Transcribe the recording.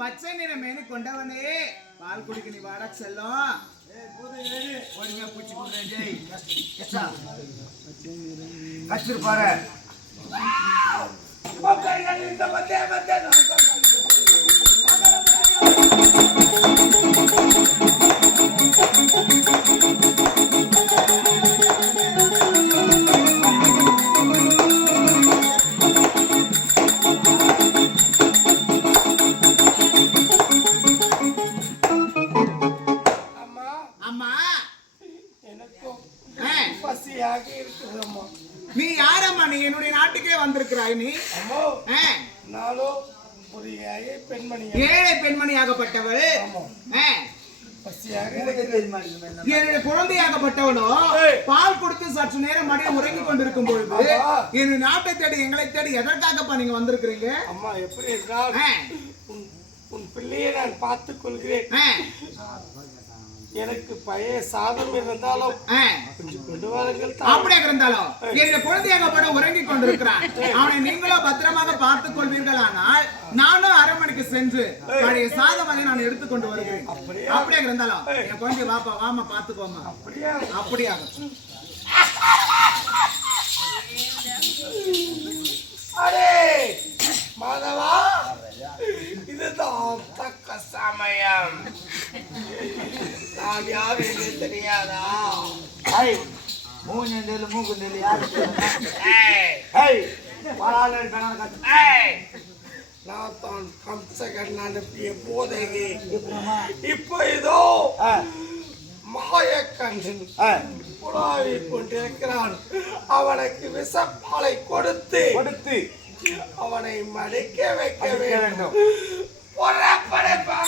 பச்சை நிற மேனு கொண்டவனே பால் குடிக்க நீ வாடா செல்லம். பூச்சி கச்சிருப்பாரு நீ யாரம்மா? நீ என்னுடைய நாட்டுக்கே வந்திருக்கிறாய். நீ ஏழை பெண்மணியாகப்பட்டவள், என்னுடைய குழந்தையாகப்பட்டவனோ பால் கொடுத்து சற்று நேரம் மடிய உறங்கிக் கொண்டிருக்கும் பொழுது என் நாட்டை தேடி எங்களை தேடி எதற்காகப்பா நீங்க வந்திருக்கிறீங்க? அம்மா எப்படி என்றால் உன் பிள்ளையை நான் பார்த்துக் கொள்கிறேன். எனக்கு பழைய சாதம் இருந்தாலும் கொஞ்சம் கொண்டு வாருங்கள். அப்படியே இருந்தாலும் என்னுடைய குழந்தையாகப்பட உறங்கிக் கொண்டிருக்கிறான். அவனை நீங்களோ பத்திரமாக பார்த்துக் கொள்வீர்கள். ஆனால் நானும் அரண்மனைக்கு சென்று பழைய சாதம் அதை நான் எடுத்துக்கொண்டு வருகிறேன். அப்படியே இருந்தாலும் என் குழந்தை வாப்பா வாமா பார்த்துக்கோமா. அப்படியாக மாதவா, இதுதான் தக்க சமயம். நான் யாரு என்று தெரியாதா? மூஞ்சல் மூக்குந்தல் யாரு? நான் தான் கம்சகன் அனுப்பிய போதையே. இப்போ இதோ மாயக்கண்ணன் புறாவி கொண்டிருக்கிறான். அவனுக்கு விஷப்பாலை கொடுத்து அவனை மடிக்க வைக்க வேண்டும். புறப்படப்பா.